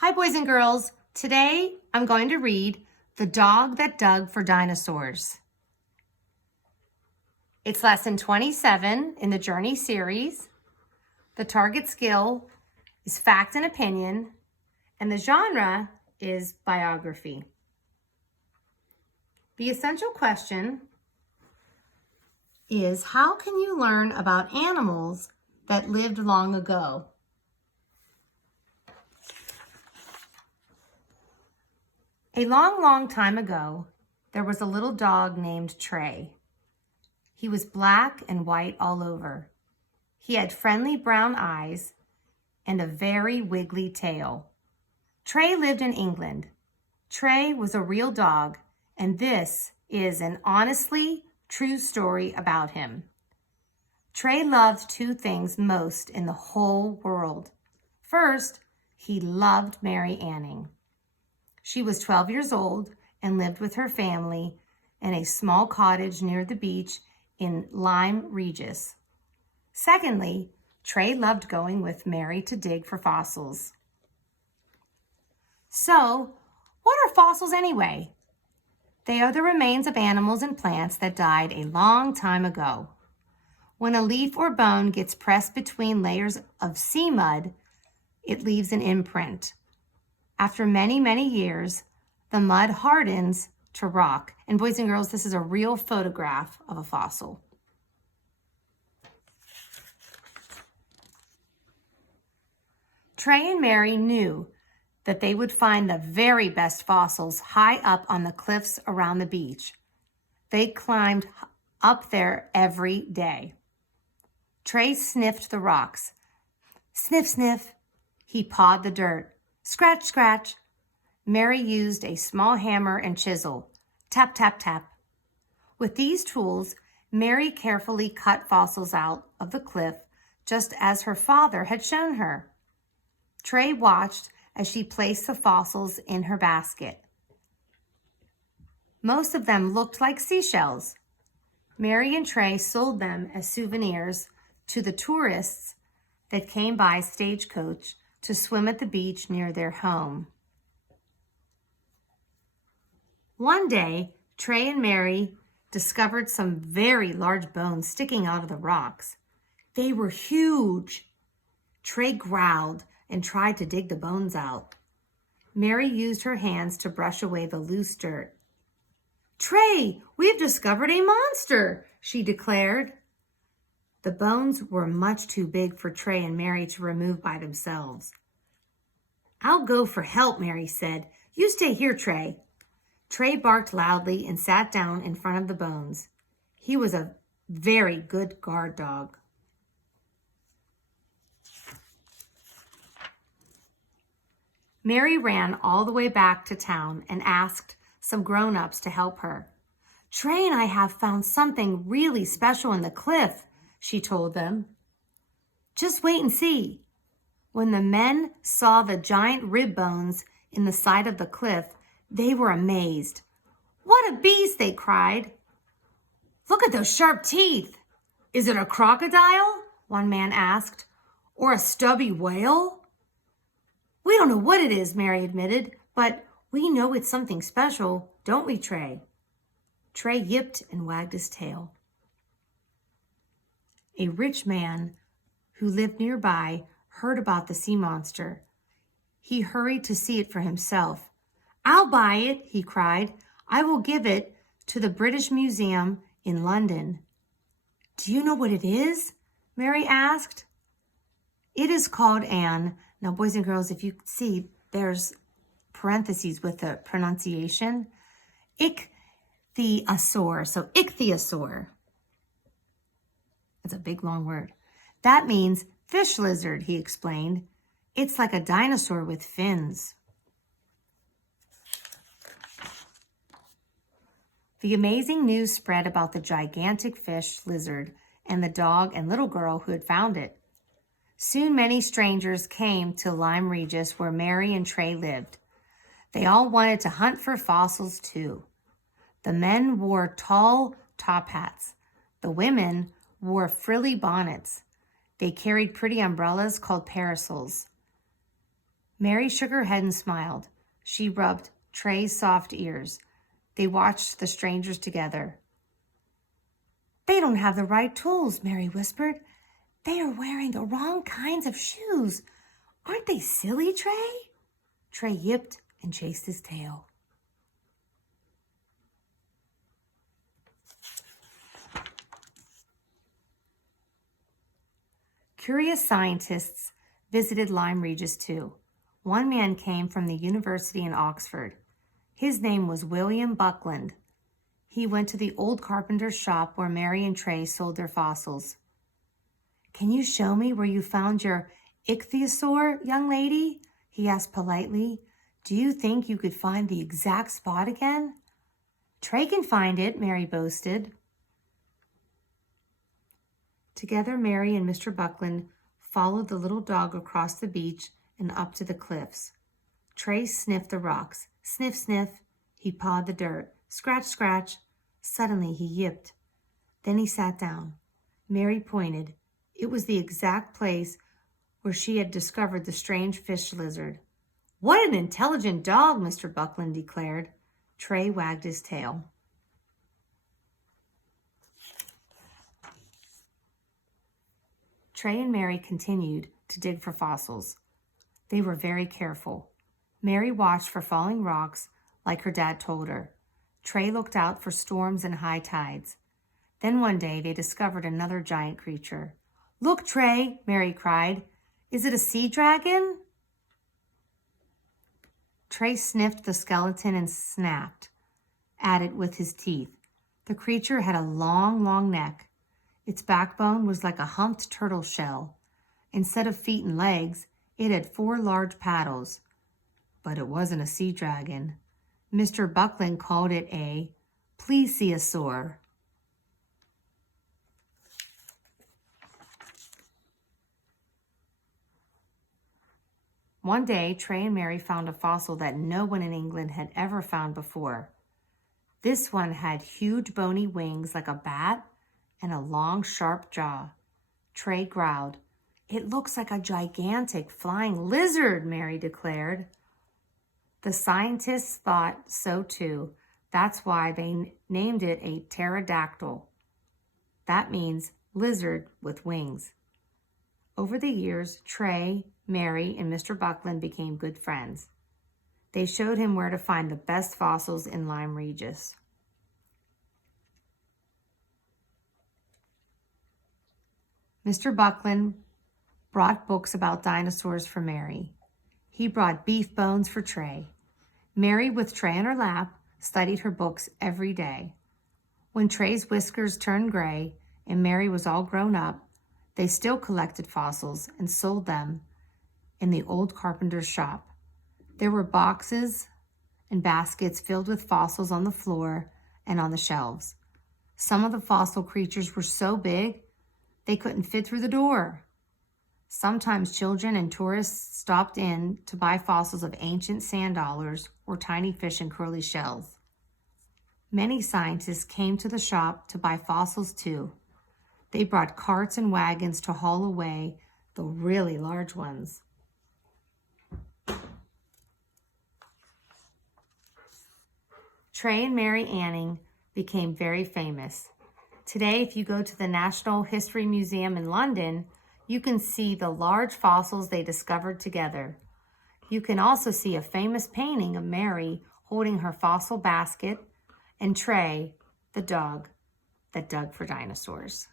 Hi, boys and girls. Today, I'm going to read The Dog That Dug for Dinosaurs. It's lesson 27 in the Journey series. The target skill is fact and opinion, and the genre is biography. The essential question is, how can you learn about animals that lived long ago? A long, long time ago, there was a little dog named Trey. He was black and white all over. He had friendly brown eyes and a very wiggly tail. Trey lived in England. Trey was a real dog, and this is an honestly true story about him. Trey loved two things most in the whole world. First, he loved Mary Anning. She was 12 years old and lived with her family in a small cottage near the beach in Lyme Regis. Secondly, Trey loved going with Mary to dig for fossils. So, what are fossils anyway? They are the remains of animals and plants that died a long time ago. When a leaf or bone gets pressed between layers of sea mud, it leaves an imprint. After many, many years, the mud hardens to rock. And boys and girls, this is a real photograph of a fossil. Trey and Mary knew that they would find the very best fossils high up on the cliffs around the beach. They climbed up there every day. Trey sniffed the rocks. Sniff, sniff. He pawed the dirt. Scratch, scratch. Mary used a small hammer and chisel. Tap, tap, tap. With these tools, Mary carefully cut fossils out of the cliff, just as her father had shown her. Trey watched as she placed the fossils in her basket. Most of them looked like seashells. Mary and Trey sold them as souvenirs to the tourists that came by stagecoach to swim at the beach near their home. One day, Trey and Mary discovered some very large bones sticking out of the rocks. They were huge. Trey growled and tried to dig the bones out. Mary used her hands to brush away the loose dirt. "Trey, we've discovered a monster," she declared. The bones were much too big for Trey and Mary to remove by themselves. "I'll go for help," Mary said. "You stay here, Trey." Trey barked loudly and sat down in front of the bones. He was a very good guard dog. Mary ran all the way back to town and asked some grown-ups to help her. "Trey and I have found something really special in the cliff," she told them. "Just wait and see." When the men saw the giant rib bones in the side of the cliff, they were amazed. "What a beast!" they cried. "Look at those sharp teeth." "Is it a crocodile?" one man asked. "Or a stubby whale?" "We don't know what it is," Mary admitted, "but we know it's something special, don't we, Trey?" Trey yipped and wagged his tail. A rich man who lived nearby heard about the sea monster. He hurried to see it for himself. "I'll buy it," he cried. "I will give it to the British Museum in London." "Do you know what it is?" Mary asked. "It is called an," now boys and girls, if you see, there's parentheses with the pronunciation, ichthyosaur, so ichthyosaur. It's a big, long word. "That means fish lizard," he explained. "It's like a dinosaur with fins." The amazing news spread about the gigantic fish lizard and the dog and little girl who had found it. Soon many strangers came to Lyme Regis where Mary and Trey lived. They all wanted to hunt for fossils too. The men wore tall top hats. The women wore frilly bonnets. They carried pretty umbrellas called parasols. Mary shook her head and smiled. She rubbed Trey's soft ears. They watched the strangers together. "They don't have the right tools," Mary whispered. "They are wearing the wrong kinds of shoes. Aren't they silly, Trey?" Trey yipped and chased his tail. Curious scientists visited Lyme Regis too. One man came from the university in Oxford. His name was William Buckland. He went to the old carpenter's shop where Mary and Trey sold their fossils. "Can you show me where you found your ichthyosaur, young lady?" he asked politely. "Do you think you could find the exact spot again?" "Trey can find it," Mary boasted. Together, Mary and Mr. Buckland followed the little dog across the beach and up to the cliffs. Trey sniffed the rocks. Sniff, sniff. He pawed the dirt. Scratch, scratch. Suddenly, he yipped. Then he sat down. Mary pointed. It was the exact place where she had discovered the strange fish lizard. "What an intelligent dog," Mr. Buckland declared. Trey wagged his tail. Trey and Mary continued to dig for fossils. They were very careful. Mary watched for falling rocks like her dad told her. Trey looked out for storms and high tides. Then one day they discovered another giant creature. "Look, Trey," Mary cried. "Is it a sea dragon?" Trey sniffed the skeleton and snapped at it with his teeth. The creature had a long, long neck. Its backbone was like a humped turtle shell. Instead of feet and legs, it had 4 large paddles. But it wasn't a sea dragon. Mr. Buckland called it a plesiosaur. One day, Trey and Mary found a fossil that no one in England had ever found before. This one had huge bony wings like a bat and a long, sharp jaw. Trey growled. "It looks like a gigantic flying lizard," Mary declared. The scientists thought so too. That's why they named it a pterodactyl. That means lizard with wings. Over the years, Trey, Mary, and Mr. Buckland became good friends. They showed him where to find the best fossils in Lyme Regis. Mr. Buckland brought books about dinosaurs for Mary. He brought beef bones for Trey. Mary, with Trey in her lap, studied her books every day. When Trey's whiskers turned gray and Mary was all grown up, they still collected fossils and sold them in the old carpenter's shop. There were boxes and baskets filled with fossils on the floor and on the shelves. Some of the fossil creatures were so big they couldn't fit through the door. Sometimes children and tourists stopped in to buy fossils of ancient sand dollars or tiny fish and curly shells. Many scientists came to the shop to buy fossils too. They brought carts and wagons to haul away the really large ones. Trey and Mary Anning became very famous. Today, if you go to the National History Museum in London, you can see the large fossils they discovered together. You can also see a famous painting of Mary holding her fossil basket and Trey, the dog that dug for dinosaurs.